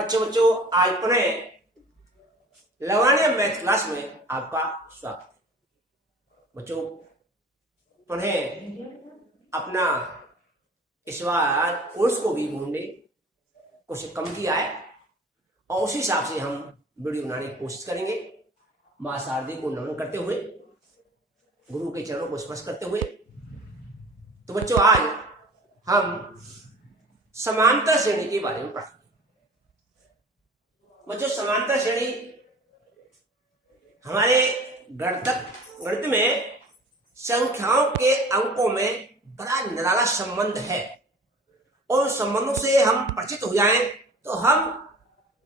अच्छे बच्चों, आज पुनः लवानिया मैथ क्लास में आपका स्वागत है। बच्चों पुनः अपना इस बार कोर्स को भी ढूंढे, कुछ कम किया है और उसी हिसाब से हम वीडियो बनाने की कोशिश करेंगे। माँ शारदी को नमन करते हुए, गुरु के चरणों को स्पर्श करते हुए। तो बच्चों आज हम समांतर श्रेणी के बारे में पढ़ेंगे। बच्चों समांतर श्रेणी हमारे गणित में संख्याओं के अंकों में बड़ा निराला संबंध है और उन संबंधों से हम परिचित हो जाएं तो हम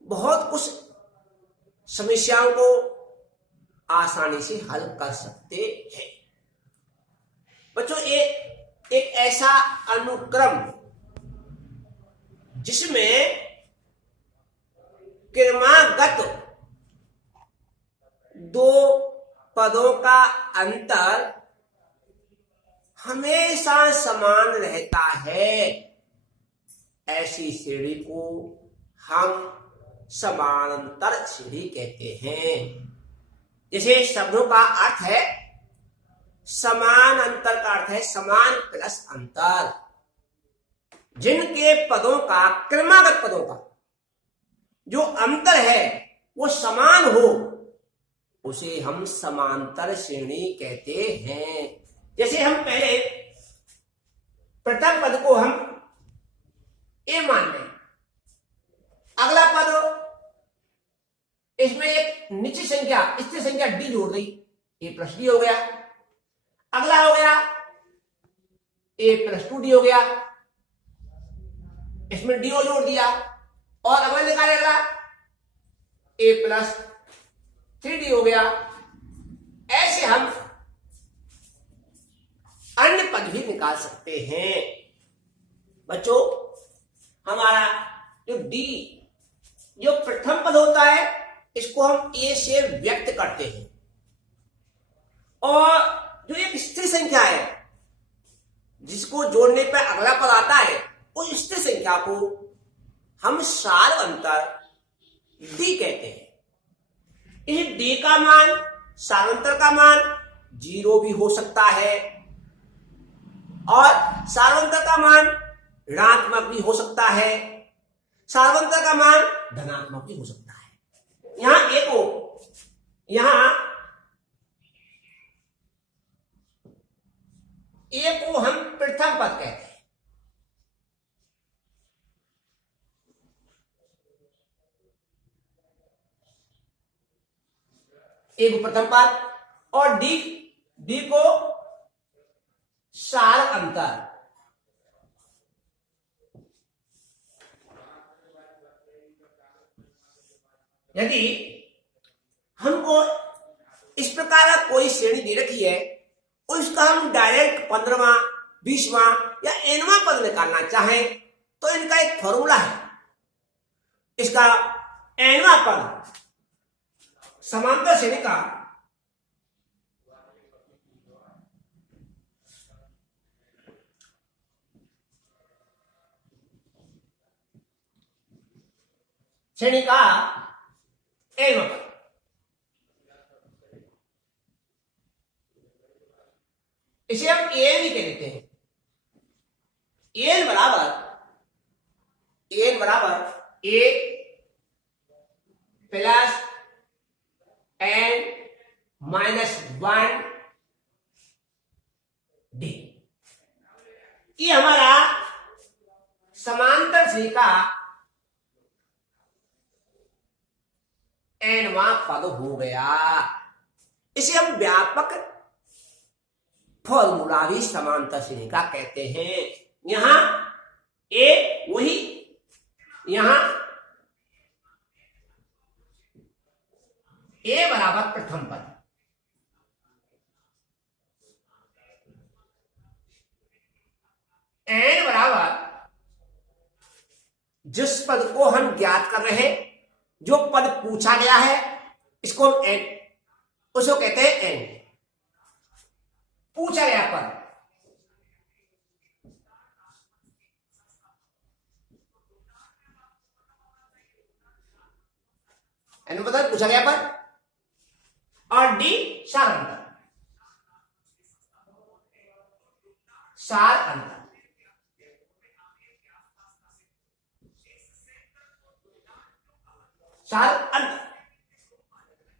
बहुत कुछ समस्याओं को आसानी से हल कर सकते हैं। बच्चों एक ऐसा अनुक्रम जिसमें क्रमागत दो पदों का अंतर हमेशा समान रहता है, ऐसी श्रेणी को हम समानांतर श्रेणी कहते हैं। जैसे शब्दों का अर्थ है समान, अंतर का अर्थ है समान प्लस अंतर। जिनके पदों का, क्रमागत पदों का जो अंतर है वो समान हो, उसे हम समांतर श्रेणी कहते हैं। जैसे हम पहले प्रथम पद को हम ए मान लें, अगला पद इसमें एक निश्चित संख्या, स्थिर संख्या डी जोड़ दी, ए प्लस डी हो गया। अगला हो गया ए प्लस 2 डी हो गया, इसमें डी जोड़ दिया और अगला निकालेगा ए प्लस 3d हो गया। ऐसे हम अन्य पद भी निकाल सकते हैं। बच्चों हमारा जो डी, जो प्रथम पद होता है, इसको हम ए से व्यक्त करते हैं और जो एक स्थिर संख्या है जिसको जोड़ने पर अगला पद आता है, उस स्थिर संख्या को हम सार अंतर डी कहते हैं। इस डी का मान, सारांतर का मान 0 भी हो सकता है और सारांतर का मान ऋणात्मक भी हो सकता है, सारांतर का मान धनात्मक भी हो सकता है। यहां ए को हम प्रथम पद कहते हैं। एक प्रथम पद और डी को सार अंतर। यदि हमको इस प्रकार का कोई श्रेणी दे रखी है, उसका हम डायरेक्ट 15वां, 20वां या nवां पद निकालना चाहें तो इनका एक फॉर्मूला है। इसका nवां पद समांतर श्रेणी का nवां पद, इसे हम एन ही कह देते हैं। एन बराबर ए प्लस एन माइनस 1 डी। ये हमारा समांतर श्रेणी का nवां पद हो गया। इसे हम व्यापक फॉर्मूला भी समांतर श्रेणी का कहते हैं। यहां ए वही, यहां ए बराबर प्रथम पद, एन बराबर जिस पद को हम ज्ञात कर रहे हैं, जो पद पूछा गया है, इसको हम एन, उसको कहते हैं एन, पूछा गया पद। अनुपात पूछा गया पर, और डी सार अंतर, सार अंतर। सार अंतर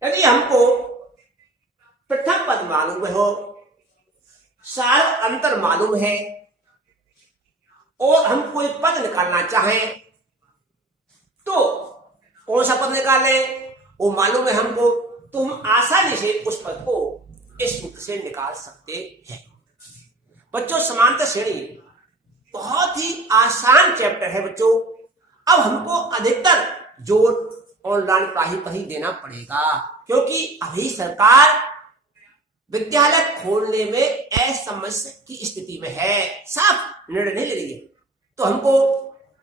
यदि हमको प्रथम पद मालूम हो, सार अंतर मालूम है, और हम कोई पद निकालना चाहें तो कौन सा पद निकालें वो मालूम है हमको, तो हम आसानी से उस पद को इस सूत्र से निकाल सकते हैं। बच्चों समांतर श्रेणी बहुत ही आसान चैप्टर है बच्चों। अब हमको अधिकतर जोर ऑनलाइन पढ़ाई पर ही देना पड़ेगा, क्योंकि अभी सरकार विद्यालय खोलने में असमंजस की स्थिति में है, साफ निर्णय नहीं ले रही है। तो हमको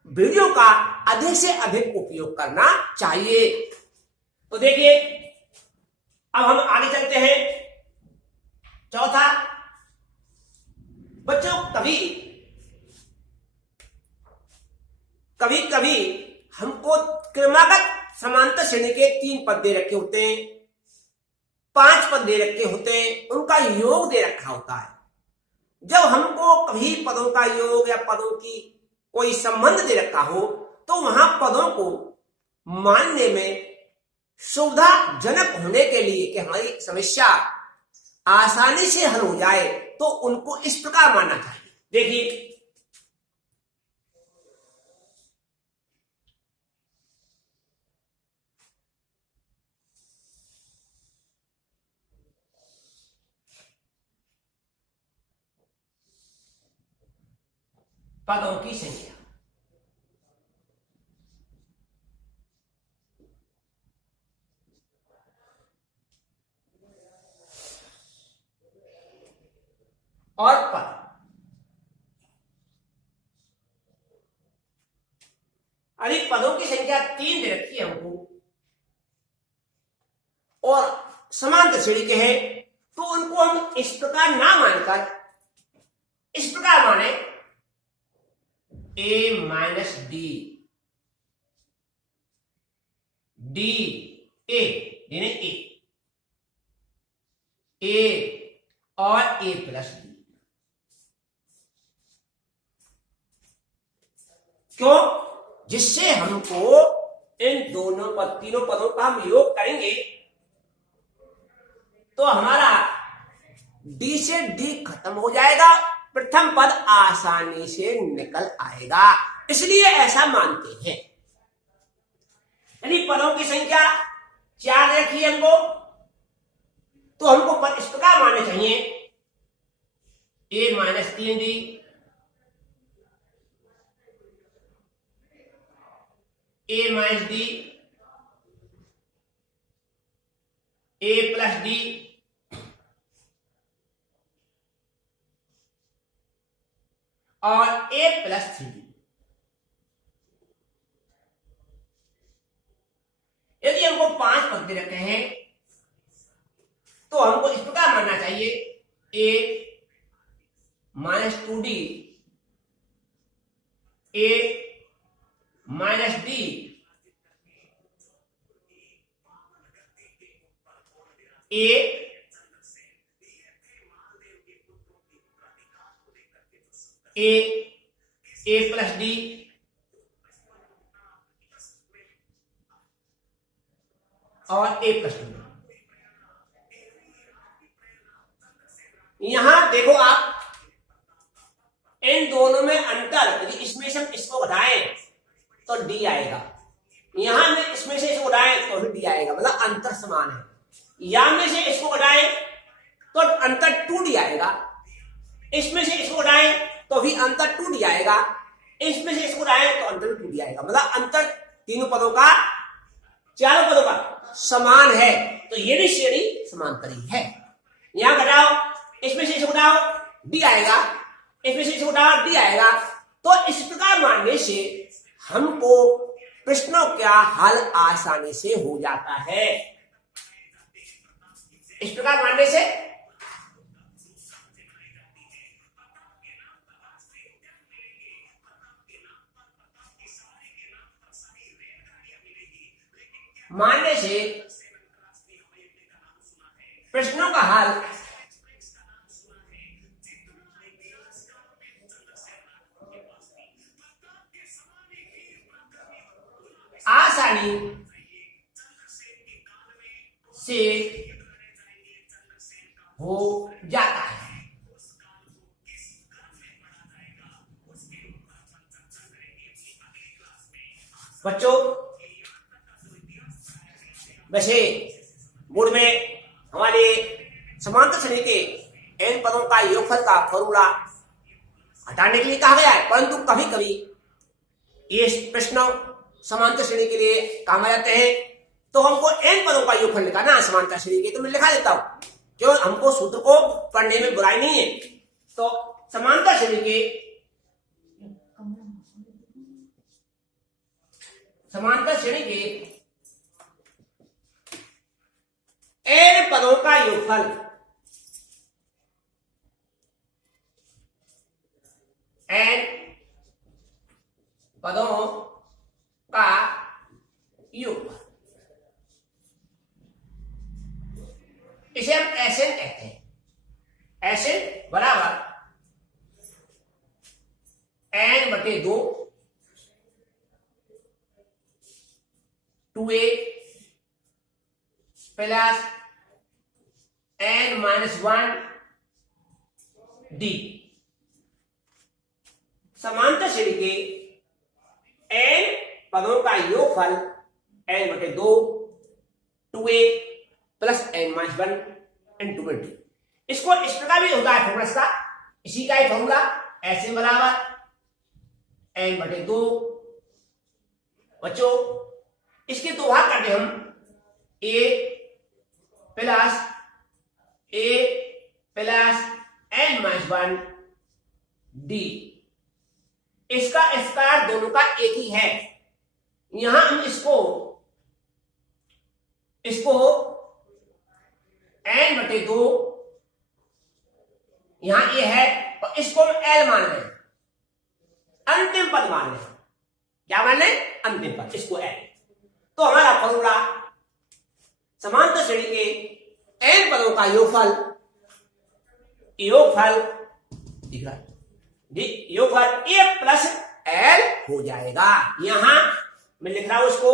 वीडियो का अधिक से अधिक उपयोग करना चाहिए। तो देखिए अब हम आगे चलते हैं। चौथा बच्चों, कभी कभी हमको क्रमागत समांतर श्रेणी के 3 पद दे रखे होते हैं, 5 पद दे रखे होते हैं, उनका योग दे रखा होता है। जब हमको कभी पदों का योग या पदों की कोई संबंध दे रखा हो तो वहां पदों को मानने में सुविधाजनक होने के लिए कि हमारी समस्या आसानी से हल हो जाए, तो उनको इस प्रकार मानना चाहिए। देखिए पदों की संख्या, और पद, अधिक पदों की संख्या 3 दे रखी है हमको और समांतर श्रेणी के हैं, तो उनको हम इस प्रकार ना मानकर इस प्रकार माने ए माइनस डी, डी ए यानी ए और ए प्लस डी। क्यों? जिससे हमको इन तीनों पदों का हम योग करेंगे तो हमारा डी से डी खत्म हो जाएगा, प्रथम पद आसानी से निकल आएगा, इसलिए ऐसा मानते हैं। यानी पदों की संख्या 4 रखी है हमको, तो हमको पद इस प्रकार मानने चाहिए ए माइनस 3डी, ए माइनस डी, ए प्लस डी, और ए प्लस 3डी। यदि हमको 5 पद दे रखे हैं तो हमको इस प्रकार मानना चाहिए ए माइनस 2डी, ए माइनस डी, ए प्लस डी, और ए प्लस डी। यहां देखो आप, इन दोनों में अंतर, यदि इसमें से हम इसको घटाएं तो डी आएगा, यहां में इसमें से इसको घटाएं तो भी डी आएगा, मतलब अंतर समान है। यहां में से इसको घटाएं तो अंतर 2d आएगा, इसमें से इसको घटाएं तो भी अंतर 2d आएगा, इसमें से इसको घटाएं तो अंतर 2d आएगा, मतलब अंतर तीनों पदों का, चारों पदों का समान है। तो ये भी श्रेणी समांतरी है। यहां घटाओ, इसमें से इसको घटाओ डी आएगा, इसमें से इसको घटाओ डी आएगा। तो इस प्रकार मानने से हमको प्रश्नों का हल आसानी से हो जाता है। इस प्रकार मानने से मानने से प्रश्नों का हल आसानी से हो जाता है। बच्चों, वैसे बोर्ड में हमारे समांतर श्रेणी के n पदों का योगफल का फॉर्मूला हटाने के लिए कहा गया है, परंतु कभी कभी ये प्रश्न समांतर श्रेणी के लिए काम आ जाते हैं, तो हमको n पदों का योगफल निकालना है समांतर श्रेणी के, तो मैं लिखा देता हूं, क्यों हमको सूत्र को पढ़ने में बुराई नहीं है। तो समांतर श्रेणी के n पदों का योगफल n पदों का योगफल, इसे हम Sn कहते हैं। Sn बराबर n/2 2a plus n-1 d। समांतर श्रेणी के n पदों का योगफल n/2 2a plus n-1 n/2 d। इसको इस प्रकार भी होता है फॉर्मूला का, इसी का ही फॉर्मूला Sn बराबर n/2। बच्चों, इसके दो भाग करके हम a प्लस n-1 d, इसका स्क्वायर दोनों का एक ही है। यहां हम इसको n/2 यहां ये है और इसको हम l मान रहे हैं, अंतिम पद मान रहे हैं। क्या मान रहे हैं? अंतिम पद, इसको l। तो हमारा फॉर्मूला समांतर श्रेणी के n पदों का योगफल दिख रहा है जी, योगफल a प्लस l हो जाएगा। यहां मैं लिख रहा हूं उसको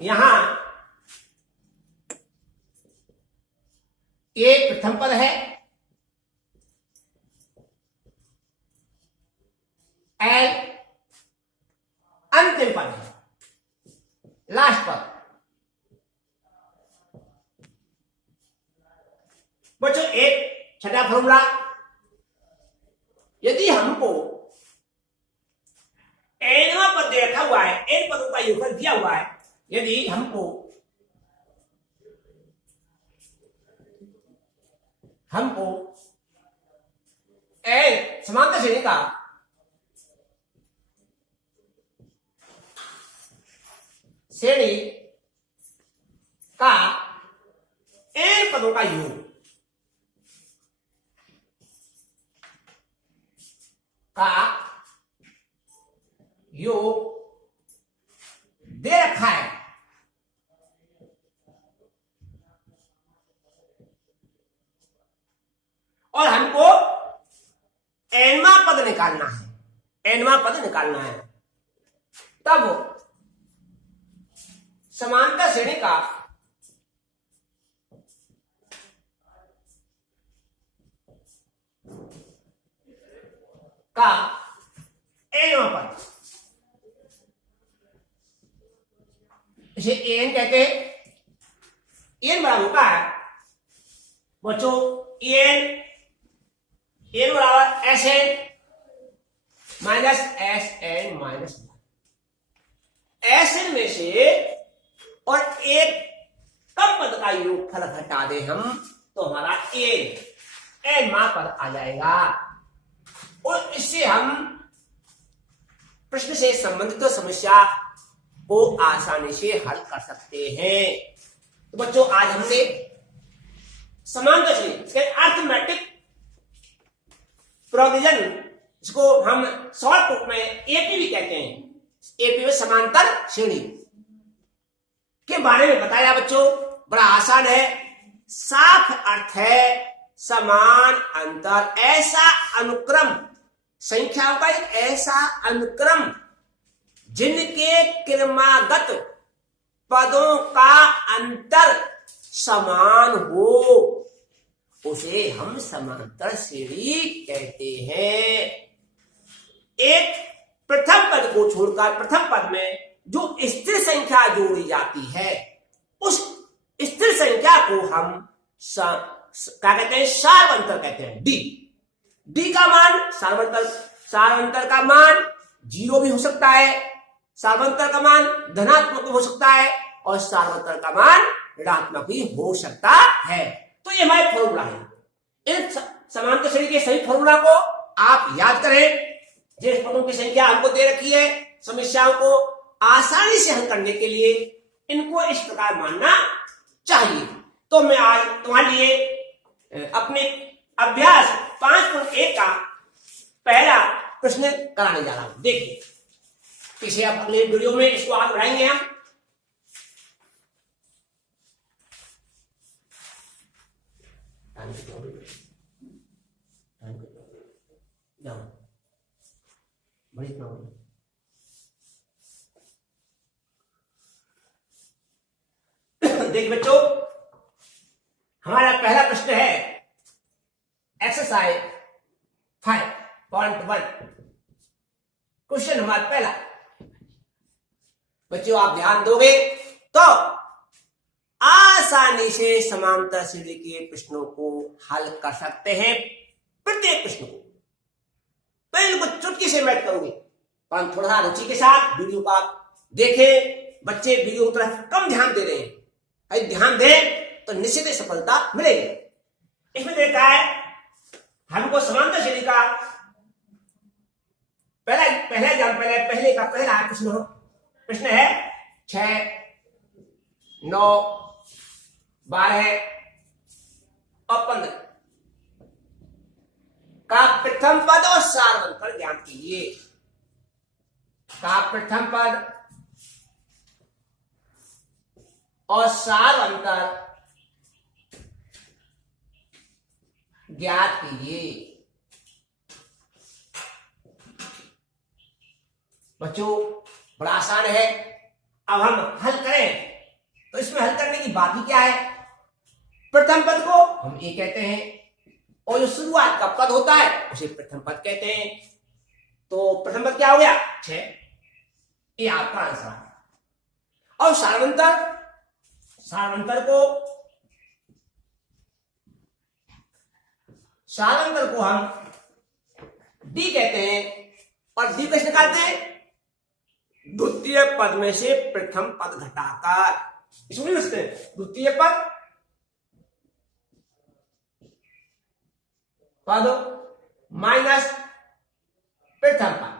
यहां a प्रथम पद है, l अंतिम पद है, लास्ट पद। बच्चों, एक छठा फॉर्मूला, यदि हमको nवां पद देखा हुआ है, n पदों का योगफल दिया हुआ है, यदि हमको n समांतर श्रेणी का n पदों का योग दे रखा है, और हमको nवां पद निकालना है, तब समांतर श्रेणी का nवां पद, इसे an कहते हैं। n बराबर होता है बच्चों n बराबर Sn माइनस Sn-1। Sn में से और एक कम पद का योगफल घटा दे हम, तो हमारा n पद आ जाएगा, और इससे हम प्रश्न से संबंधित समस्या को आसानी से हल कर सकते हैं। तो बच्चों, आज हमने समांतर श्रेणी अर्थमेटिक सुपरपोजिशन, इसको हम शॉर्ट रूप में एपी भी कहते हैं। एपी में समांतर श्रेणी के बारे में बताया बच्चों, बड़ा आसान है, साफ अर्थ है समान अंतर, ऐसा अनुक्रम, संख्याओं का एक ऐसा अनुक्रम जिनके क्रमागत पदों का अंतर समान हो, उसे हम समांतर श्रेणी कहते हैं। एक प्रथम पद को छोड़कर प्रथम पद में जो स्थिर संख्या जोड़ी जाती है, उस स्थिर संख्या को हम क्या कहते हैं, सार्वंतर कहते हैं। डी का मान सार्वंतर का मान 0 भी हो सकता है, सार्वंतर का मान धनात्मक हो सकता है और सार्वंतर का मान ऋणात्मक भी हो सकता है। तो ये हमारे फॉर्मूला है। इन समांतर श्रेणी के सही फॉर्मूला को आप याद करें। जिस पदों की संख्या हमको दे रखी है, समस्याओं को आसानी से हल करने के लिए इनको इस प्रकार मानना चाहिए। तो मैं आज तुम्हारे लिए अपने अभ्यास 5.1 का पहला प्रश्न कराने जा रहा हूं। देखिए, पीछे आप अगले वीडियो में इसको आगे बढ़ाएंगे हम। देखिए बच्चों, हमारा पहला प्रश्न है एक्सरसाइज 5.1। क्वेश्चन हमारा पहला, बच्चों आप ध्यान दोगे तो आसानी से समांतर श्रेणी के प्रश्नों को हल कर सकते हैं। प्रत्येक प्रश्न को बिल्कुल चुटकी से मैच करोगे, पर थोड़ा सा रुचि के साथ वीडियो को आप देखें। बच्चे वीडियो की तरफ कम ध्यान दे रहे हैं, अगर ध्यान दें तो निश्चित ही सफलता मिलेगी। इसमें देखता है हमको समांतर श्रेणी का पहले का पहला प्रश्न है 6, 9, 12 और 15 का प्रथम पद और सार्वंतर ज्ञात कीजिए। का प्रथम पद और सार्वंतर ज्ञात कीजिए। बच्चों बड़ा आसान है। अब हम हल करें तो इसमें हल करने की बात ही क्या है, प्रथम पद को हम ए कहते हैं और जो शुरुआत का पद होता है उसे प्रथम पद कहते हैं। तो प्रथम पद क्या हो गया 6, ये आपका आंसर है। और सार्वंतर को हम डी कहते हैं और डी कैसे निकालते हैं, द्वितीय पद में से प्रथम पद घटाकर। इसमें लिखते हैं द्वितीय पद माइनस प्रथम पद।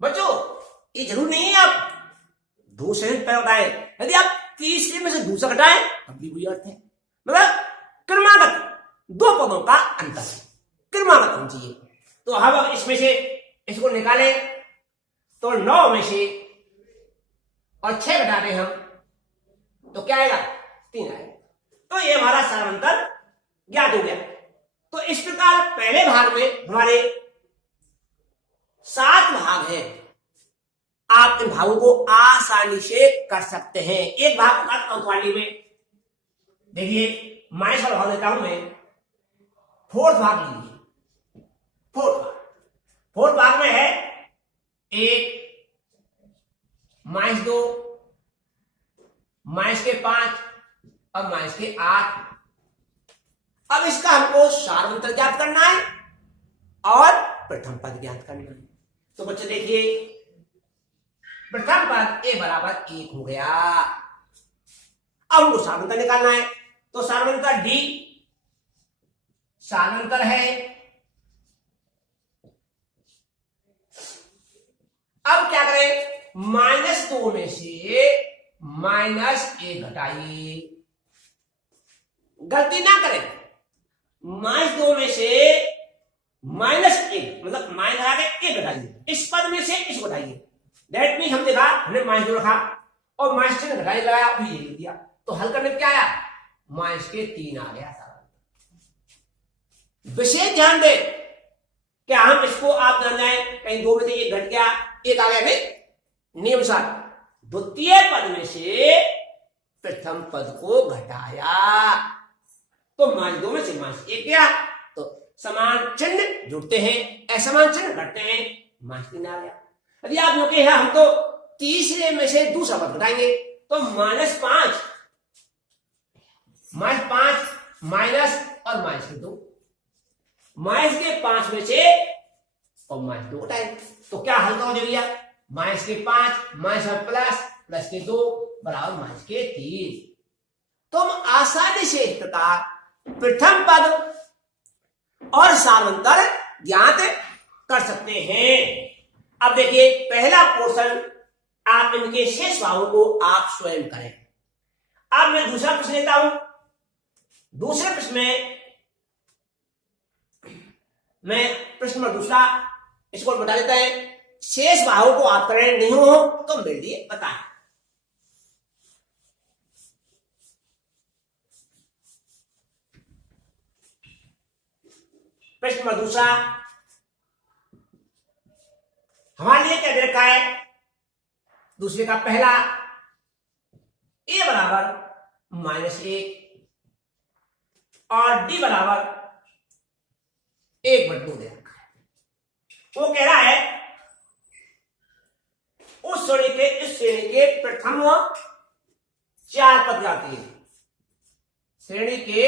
बच्चों ये जरूर नहीं है आप दूसरे से घटाएं, यदि आप तीसरे में से दूसरा घटाएं तब भी वही अर्थ है। मतलब क्रमागत दो पदों का अंतर है, क्रमागत होना चाहिए। तो हम इसमें से इसको निकालें तो 9 में से और 6 घटा दें हम तो क्या आएगा 3 आएगा। तो ये हमारा सार्वंतर ज्ञात हो गया। तो इस प्रकार पहले भाग में हमारे 7 भाग हैं। आप इन भागों को आसानी से कर सकते हैं। एक भाग करता हूं वाली में, देखिए माइनस वाला भाग देता हूं मैं। फोर्थ भाग लीजिए। फोर्थ भाग में है 1 -2 -5 और -8। अब इसका हमको सार्वंतर ज्ञात करना है और प्रथम पद ज्ञात करना है। तो बच्चे देखिए प्रथम पद a बराबर 1 हो गया। अब हमको सार्वंतर निकालना है तो सार्वंतर d सार्वंतर है। अब क्या करें, -2 में से -1 घटाइए गलती ना करें, -2 में से -1 मतलब माइनस आगे 1 घटाइए, इस पद में से इसको घटाइए। दैट मीन हम देखा हमने -2 रखा और माइनस चिन्ह घटाने लगाया, फिर ये लिख दिया, तो हल करने क्या आया, -3 आ गया सारा। विशेष ध्यान दे, क्या हम इसको आप जान जाए कहीं 2 में से ये घट गया 1 आ गया, नहीं नियम साथ द्वितीय पद में से प्रथम पद को घटाया तो -2 में से -1 गया, तो समान चिन्ह जुड़ते हैं, असमान चिन्ह घटते हैं, -3 आ गया। यदि आप जो कि हम तो तीसरे में से दूसरा पद घटाएंगे तो -5 माइनस और -2 -5 में से और -2 घटाएंगे तो क्या हल का हो जाएगा, -5 +2 बराबर -3। तो हम आसानी से इस प्रकार प्रथम पद और सार्वंतर ज्ञात कर सकते हैं। अब देखिए पहला पोर्शन आप इनके शेष भावों को आप स्वयं करें। अब मैं दूसरा प्रश्न लेता हूं। दूसरे प्रश्न में मैं प्रश्न नंबर दूसरा इसको बता देता है, शेष भावों को आप करें, नहीं हो तो मेरे लिए बताएं। प्रश्न नंबर दूसरा हमारे लिए क्या दे रखा है, दूसरे का पहला a बराबर -1 और d बराबर 1/2 दे रखा है। वो कह रहा है उस श्रेणी के इस श्रेणी के प्रथम 4 पद जाती है, श्रेणी के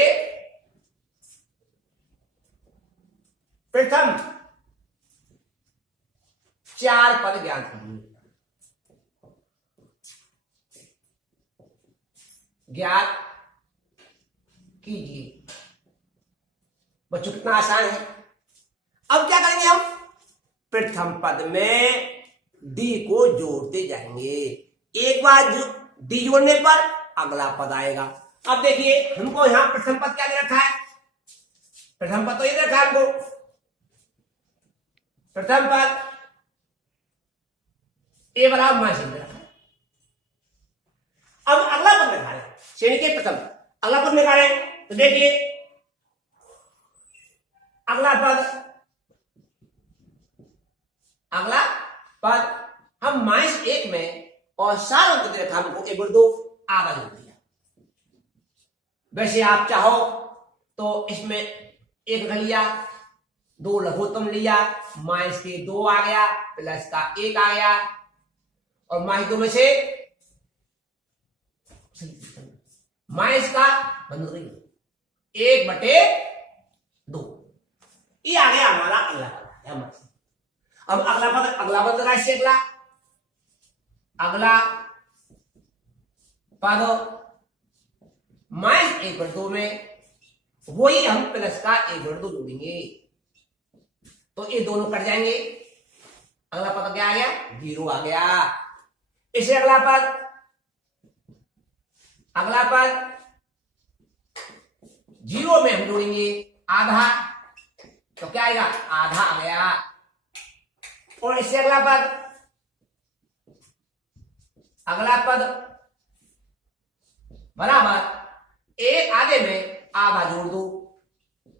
प्रथम 4 पद ज्ञात कीजिए। ज्ञात कीजिए। बच्चों कितना आसान है। अब क्या करेंगे हम, प्रथम पद में डी को जोड़ते जाएंगे, एक बार डी जोड़ने पर अगला पद आएगा। अब देखिए हमको यहां प्रथम पद क्या दे रखा है, प्रथम पद तो ये रखा है हमको, प्रथम पद ए बराबर -1 दे रखा है। अब अगला पद निकालें, श्रेणी के प्रथम अगला पद निकालें तो देखिए अगला पद हम -1 में और सार दे रखा हमको 1/2 आधा जोड़ दिया। वैसे आप चाहो तो इसमें 1 घट लिया, 2 लघुत्तम लिया, -2 आ गया, प्लस का 1 आ गया और -2 में से माइनस का 1/2 ये आ गया हमारा अगला पद। अब अगला पद राशि अगला पद -1/2 में वही हम प्लस का 1/2 जोड़ेंगे तो ये दोनों कट जाएंगे। अगला पद क्या आ गया, 0 आ गया। इसे अगला पद 0 में हम जोड़ेंगे आधा तो क्या आएगा, आधा आ गया। और इससे अगला पद बराबर 1 आगे में आधा जोड़ दो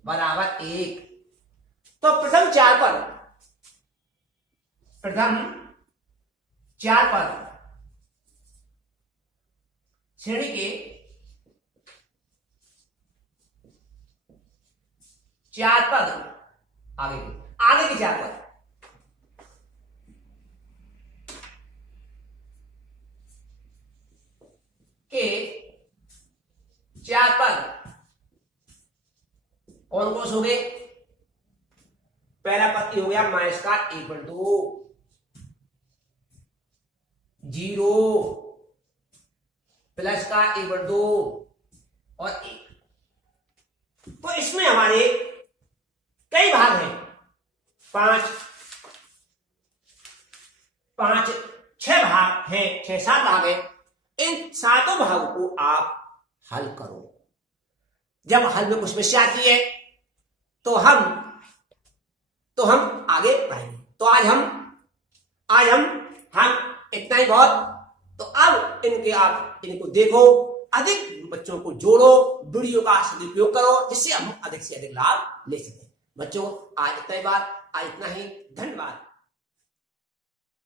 बराबर 1। तो प्रथम 4 पद श्रेणी के 4 पद आगे के 4 पद के 4 पद कौन कौन से हो गए, पहला पद हो गया माइनस का 1/2, 0 प्लस का 1/2 और 1। तो इसमें हमारे कई भाग हैं, 6 भाग हैं, 6-7 भाग हैं। इन 7 भागों को आप हल करो। जब हल में कुछ समस्या आती है तो हम आगे बढ़ेंगे। तो आज हम इतना ही बहुत। तो अब इनको देखो, अधिक बच्चों को जोड़ो, वीडियो का सदुपयोग करो, जिससे हम अधिक से अधिक लाभ ले सकें। बच्चों आज इतना ही बात, आज इतना ही, धन्यवाद।